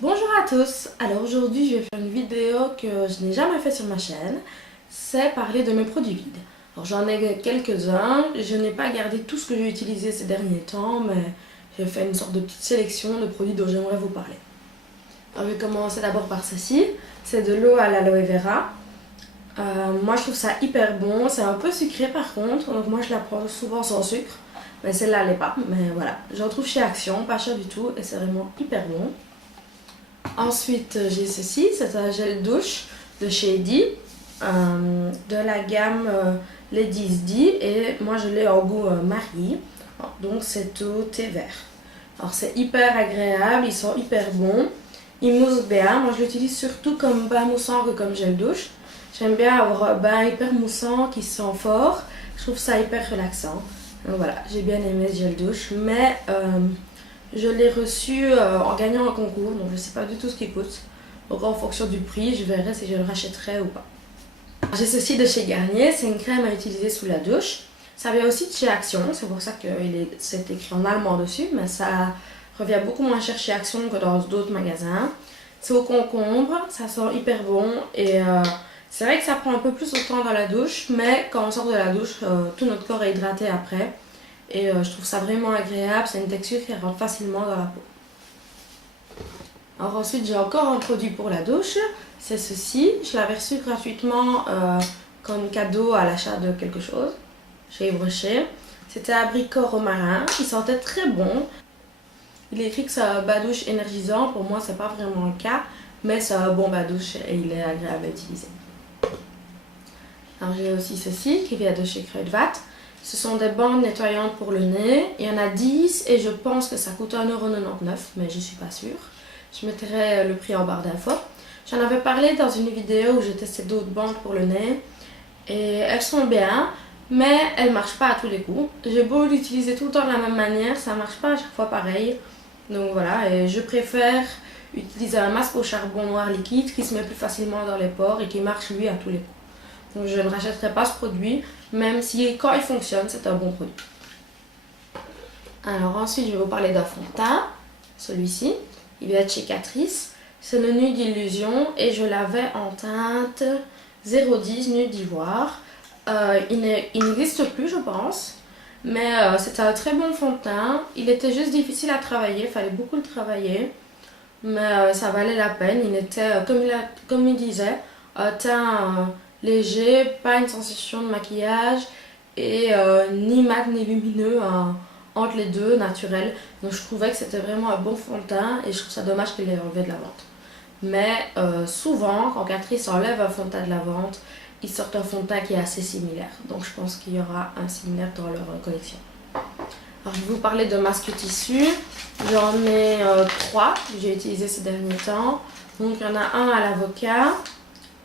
Bonjour à tous, alors aujourd'hui je vais faire une vidéo que je n'ai jamais fait sur ma chaîne, c'est parler de mes produits vides. Alors j'en ai quelques-uns, je n'ai pas gardé tout ce que j'ai utilisé ces derniers temps, mais j'ai fait une sorte de petite sélection de produits dont j'aimerais vous parler. Alors je vais commencer d'abord par ceci, c'est de l'eau à l'aloe vera. Moi je trouve ça hyper bon, c'est un peu sucré par contre, donc moi je la prends souvent sans sucre, mais celle-là elle n'est pas, mais voilà. J'en trouve chez Action, pas cher du tout, et c'est vraiment hyper bon. Ensuite, j'ai ceci, c'est un gel douche de chez Eddy, de la gamme Ladies D, et moi je l'ai en goût Marie, donc c'est au thé vert. Alors c'est hyper agréable, ils sont hyper bons, ils moussent bien, moi je l'utilise surtout comme bain moussant que comme gel douche. J'aime bien avoir un bain hyper moussant qui sent fort, je trouve ça hyper relaxant. Donc voilà, j'ai bien aimé ce gel douche, mais je l'ai reçu en gagnant un concours, donc je ne sais pas du tout ce qu'il coûte. Donc en fonction du prix, je verrai si je le rachèterai ou pas. J'ai ceci de chez Garnier, c'est une crème à utiliser sous la douche. Ça vient aussi de chez Action, c'est pour ça que c'est écrit en allemand dessus, mais ça revient beaucoup moins cher chez Action que dans d'autres magasins. C'est au concombre, ça sent hyper bon et c'est vrai que ça prend un peu plus de temps dans la douche, mais quand on sort de la douche, tout notre corps est hydraté après. Et je trouve ça vraiment agréable, c'est une texture qui rentre facilement dans la peau. Alors ensuite j'ai encore un produit pour la douche, c'est ceci. Je l'avais reçu gratuitement comme cadeau à l'achat de quelque chose chez Yves Rocher. C'était abricot romarin, il sentait très bon. Il est écrit que c'est un bain-douche énergisant, pour moi c'est pas vraiment le cas, mais c'est un bon bain-douche et il est agréable à utiliser. Alors j'ai aussi ceci qui vient de chez Kruidvat. Ce sont des bandes nettoyantes pour le nez. Il y en a 10 et je pense que ça coûte 1,99 €, mais je suis pas sûre. Je mettrai le prix en barre d'infos. J'en avais parlé dans une vidéo où j'ai testé d'autres bandes pour le nez. Et elles sont bien, mais elles ne marchent pas à tous les coups. J'ai beau l'utiliser tout le temps de la même manière, ça ne marche pas à chaque fois pareil. Donc voilà, et je préfère utiliser un masque au charbon noir liquide qui se met plus facilement dans les pores et qui marche lui à tous les coups. Donc je ne rachèterai pas ce produit, même si quand il fonctionne, c'est un bon produit. Alors ensuite, je vais vous parler d'un fond de teint. Celui-ci, il vient de chez Catrice. C'est le Nude Illusion et je l'avais en teinte 010 Nude d'Ivoire. Il n'existe plus, je pense, mais c'était un très bon fond de teint. Il était juste difficile à travailler, il fallait beaucoup le travailler, mais ça valait la peine. Il était, comme il disait, un teint léger, pas une sensation de maquillage et ni mat ni lumineux entre les deux, naturel. Donc je trouvais que c'était vraiment un bon fond de teint et je trouve ça dommage qu'il l'ait enlevé de la vente. Mais souvent, quand Catrice enlève un fond de teint de la vente, ils sortent un fond de teint qui est assez similaire. Donc je pense qu'il y aura un similaire dans leur collection. Alors je vais vous parler de masques tissu. J'en ai 3 que j'ai utilisé ces derniers temps. Donc il y en a un à l'avocat,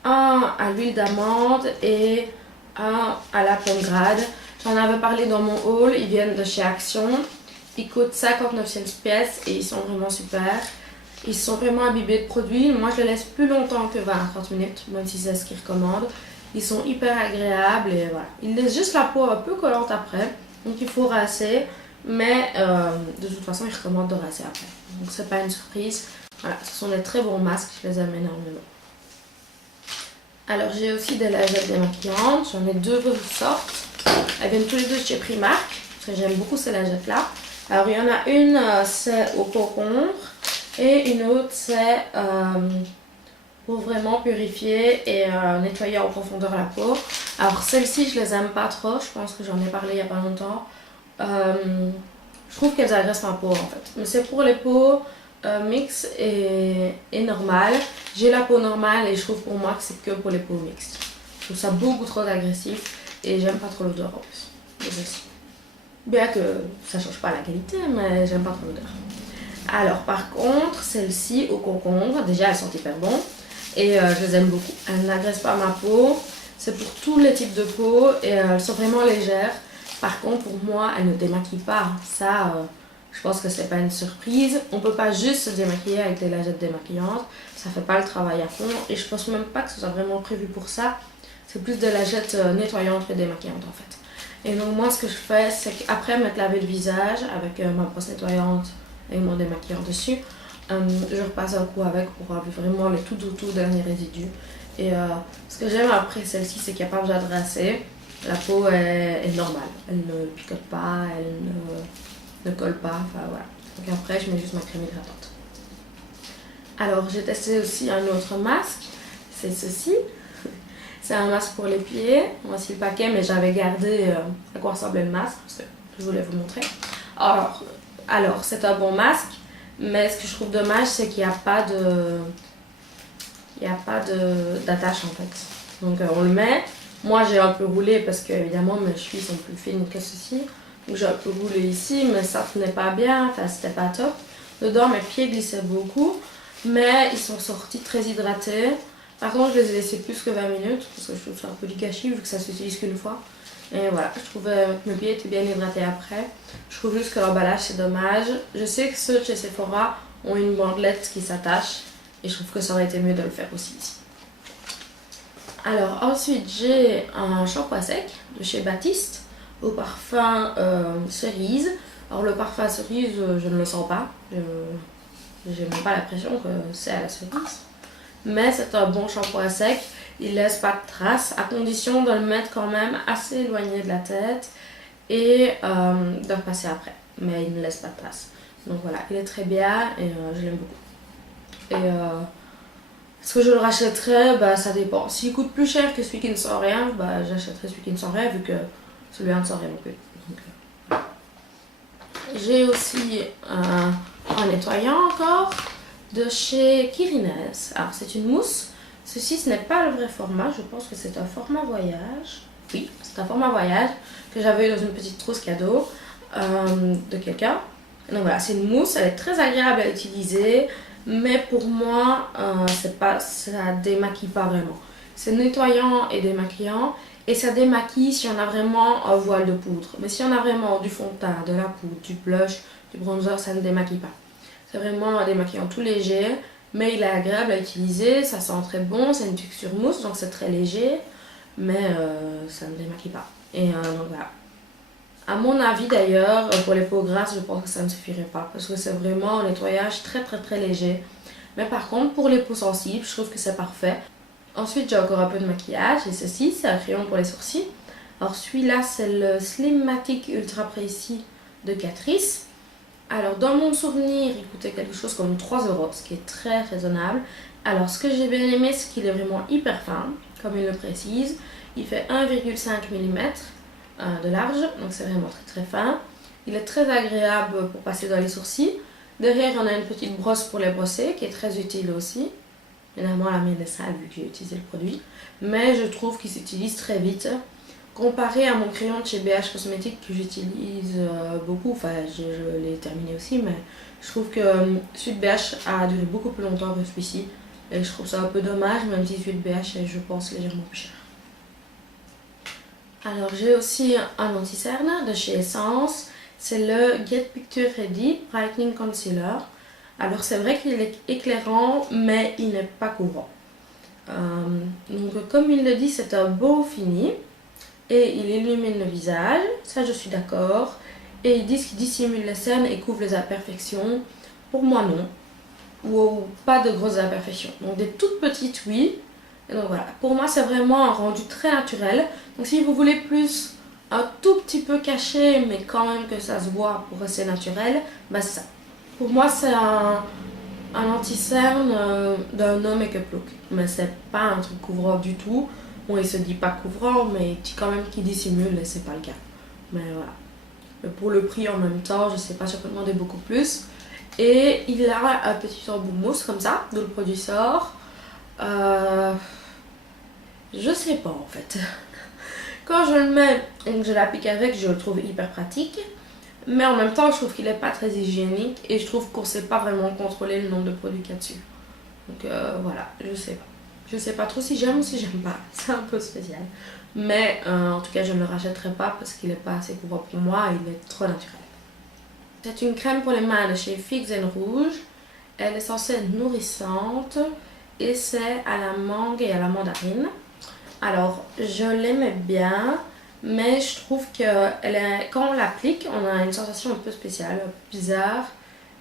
un à l'huile d'amande et un à la pomme grade. J'en avais parlé dans mon haul, ils viennent de chez Action. Ils coûtent 59 cents pièce et ils sont vraiment super. Ils sont vraiment imbibés de produits. Moi je les laisse plus longtemps que 20 à 30 minutes, même si c'est ce qu'ils recommandent. Ils sont hyper agréables et voilà. Ils laissent juste la peau un peu collante après, donc il faut rincer. Mais de toute façon ils recommandent de rincer après. Donc c'est pas une surprise. Voilà, ce sont des très bons masques, je les aime énormément. Alors j'ai aussi des lingettes démaquillantes, j'en ai 2 sortes. Elles viennent tous les deux de chez Primark, parce que j'aime beaucoup ces lingettes là. Alors il y en a une, c'est au concombre, et une autre c'est pour vraiment purifier et nettoyer en profondeur la peau. Alors celles-ci je les aime pas trop, je pense que j'en ai parlé il y a pas longtemps. Je trouve qu'elles agressent ma peau en fait, mais c'est pour les peaux mixtes et normales. J'ai la peau normale et je trouve pour moi que c'est que pour les peaux mixtes. Je trouve ça beaucoup trop agressif et j'aime pas trop l'odeur en plus. Bien que ça change pas la qualité, mais j'aime pas trop l'odeur. Alors par contre, celles-ci au concombre, déjà elles sont hyper bonnes et je les aime beaucoup. Elles n'agressent pas ma peau, c'est pour tous les types de peau et elles sont vraiment légères. Par contre, pour moi, elles ne démaquillent pas. Ça, je pense que c'est pas une surprise. On peut pas juste se démaquiller avec des lingettes démaquillantes. Ça fait pas le travail à fond. Et je pense même pas que ce soit vraiment prévu pour ça. C'est plus des lingettes nettoyantes que démaquillantes en fait. Et donc moi, ce que je fais, c'est qu'après m'être lavé le visage avec ma brosse nettoyante et mon démaquillant dessus, Je repasse un coup avec pour enlever vraiment les tout derniers résidus. Et ce que j'aime après celle-ci, c'est qu'il n'y a pas besoin de rincer. La peau est normale, elle ne picote pas, elle ne colle pas, enfin voilà. Donc après, je mets juste ma crème hydratante. Alors, j'ai testé aussi un autre masque, c'est ceci. C'est un masque pour les pieds. Voici le paquet, mais j'avais gardé à quoi ressemblait le masque, parce que je voulais vous montrer. Alors c'est un bon masque, mais ce que je trouve dommage, c'est qu'il n'y a pas d'attache en fait. Donc on le met. Moi j'ai un peu roulé parce que évidemment mes chevilles sont plus fines que ceci. Donc j'ai un peu roulé ici, mais ça tenait pas bien, enfin c'était pas top. Dedans mes pieds glissaient beaucoup, mais ils sont sortis très hydratés. Par contre je les ai laissés plus que 20 minutes parce que je trouve ça un peu du gâchis vu que ça s'utilise qu'une fois. Et voilà, je trouvais que mes pieds étaient bien hydratés après. Je trouve juste que l'emballage c'est dommage. Je sais que ceux de chez Sephora ont une bandelette qui s'attache et je trouve que ça aurait été mieux de le faire aussi ici. Alors ensuite j'ai un shampoing sec de chez Baptiste au parfum cerise. Alors le parfum cerise je ne le sens pas, j'ai même pas l'impression que c'est à la cerise. Mais c'est un bon shampoing sec, il laisse pas de traces à condition de le mettre quand même assez éloigné de la tête et de repasser après. Mais il ne laisse pas de traces. Donc voilà, il est très bien et je l'aime beaucoup. Et est-ce que je le rachèterais? Bah ça dépend. S'il coûte plus cher que celui qui ne sent rien, bah j'achèterais celui qui ne sent rien vu que celui-là ne sent rien non plus. Donc, j'ai aussi un nettoyant encore de chez Kirines. Alors c'est une mousse. Ceci ce n'est pas le vrai format, je pense que c'est un format voyage. Oui, c'est un format voyage que j'avais eu dans une petite trousse cadeau de quelqu'un. Donc voilà, c'est une mousse, elle est très agréable à utiliser. Mais pour moi, ça démaquille pas vraiment. C'est nettoyant et démaquillant. Et ça démaquille si on a vraiment un voile de poudre. Mais si on a vraiment du fond de teint, de la poudre, du blush, du bronzer, ça ne démaquille pas. C'est vraiment un démaquillant tout léger. Mais il est agréable à utiliser. Ça sent très bon. C'est une texture mousse, donc c'est très léger. Mais ça ne démaquille pas. Et donc voilà. À mon avis d'ailleurs, pour les peaux grasses, je pense que ça ne suffirait pas parce que c'est vraiment un nettoyage très léger. Mais par contre, pour les peaux sensibles, je trouve que c'est parfait. Ensuite, j'ai encore un peu de maquillage et ceci, c'est un crayon pour les sourcils. Alors celui-là, c'est le Slimmatic Ultra Précis de Catrice. Alors dans mon souvenir, il coûtait quelque chose comme 3 €, ce qui est très raisonnable. Alors ce que j'ai bien aimé, c'est qu'il est vraiment hyper fin, comme il le précise. Il fait 1,5 mm. De large, donc c'est vraiment très fin. Il est très agréable pour passer dans les sourcils. Derrière, on a une petite brosse pour les brosser qui est très utile aussi. Évidemment, la mienne est sale vu que j'ai utilisé le produit. Mais je trouve qu'il s'utilise très vite. Comparé à mon crayon de chez BH Cosmétiques que j'utilise beaucoup, enfin je l'ai terminé aussi, mais je trouve que celui de BH a duré beaucoup plus longtemps que celui-ci. Et je trouve ça un peu dommage, même si celui de BH est, je pense, légèrement plus cher. Alors j'ai aussi un anti-cerne de chez Essence, c'est le Get Picture Ready Brightening Concealer. Alors c'est vrai qu'il est éclairant mais il n'est pas couvrant. Donc comme il le dit, c'est un beau fini et il illumine le visage, ça je suis d'accord. Et ils disent qu'il dissimule les cernes et couvre les imperfections. Pour moi non, ou pas de grosses imperfections. Donc des toutes petites oui. Et donc voilà, pour moi c'est vraiment un rendu très naturel. Donc si vous voulez plus un tout petit peu caché mais quand même que ça se voit pour rester naturel, bah c'est ça. Pour moi c'est un anti-cerne d'un no make-up look. Mais c'est pas un truc couvrant du tout. Bon il se dit pas couvrant mais il dit quand même qu'il dissimule et c'est pas le cas. Mais voilà. Mais pour le prix en même temps, je sais pas, je peux demander beaucoup plus. Et il a un petit embout mousse comme ça, d'où le produit sort. Je sais pas en fait. Quand je le mets et que je l'applique avec, je le trouve hyper pratique. Mais en même temps, je trouve qu'il est pas très hygiénique et je trouve qu'on sait pas vraiment contrôler le nombre de produits qu'il y a dessus. Donc voilà, je sais pas. Je sais pas trop si j'aime ou si j'aime pas. C'est un peu spécial. Mais en tout cas, je ne le rachèterai pas parce qu'il est pas assez couvrant pour moi. Il est trop naturel. C'est une crème pour les mains de chez Fix & Rouge. Elle est censée être nourrissante et c'est à la mangue et à la mandarine. Alors, je l'aimais bien, mais je trouve que quand on l'applique, on a une sensation un peu spéciale, bizarre,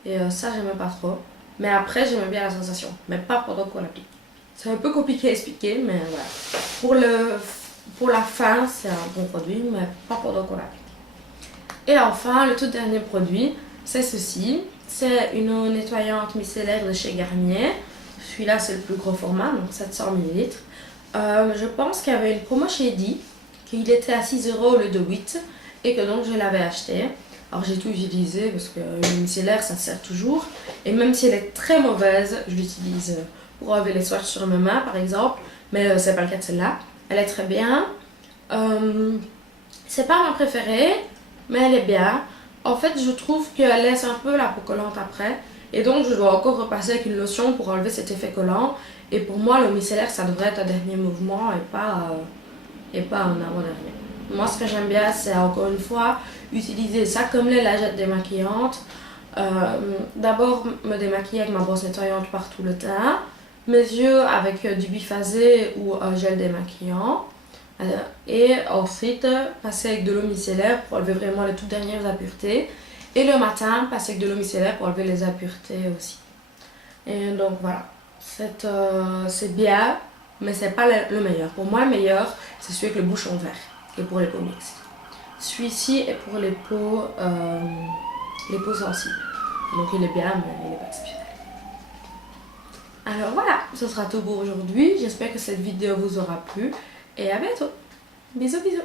et ça, j'aimais pas trop. Mais après, j'aime bien la sensation, mais pas pendant qu'on l'applique. C'est un peu compliqué à expliquer, mais voilà. Pour la fin, c'est un bon produit, mais pas pendant qu'on l'applique. Et enfin, le tout dernier produit, c'est ceci. C'est une eau nettoyante micellaire de chez Garnier. Celui-là, c'est le plus gros format, donc 700 ml. Je pense qu'il y avait une promo chez Eddy, qu'il était à 6 € au lieu de 8, et que donc je l'avais acheté. Alors j'ai tout utilisé parce que une micellaire ça sert toujours, et même si elle est très mauvaise, je l'utilise pour enlever les swatchs sur mes mains par exemple, mais c'est pas le cas de celle-là. Elle est très bien. C'est pas ma préférée, mais elle est bien. En fait, je trouve qu'elle laisse un peu la peau collante après, et donc je dois encore repasser avec une lotion pour enlever cet effet collant. Et pour moi, le micellaire ça devrait être un dernier mouvement et pas un avant-dernier. Moi, ce que j'aime bien, c'est encore une fois utiliser ça comme les lingettes démaquillantes. D'abord, me démaquiller avec ma brosse nettoyante par tout le teint. Mes yeux avec du biphasé ou un gel démaquillant. Et ensuite, passer avec de l'eau micellaire pour enlever vraiment les toutes dernières impuretés. Et le matin, passer avec de l'eau micellaire pour enlever les impuretés aussi. Et donc voilà, c'est bien, mais c'est pas le meilleur. Pour moi, le meilleur, c'est celui avec le bouchon vert, qui est pour les peaux mixtes. Celui-ci est pour les peaux sensibles. Donc il est bien, mais il n'est pas exceptionnel. Alors voilà, ce sera tout pour aujourd'hui. J'espère que cette vidéo vous aura plu. Et à bientôt. Bisous bisous.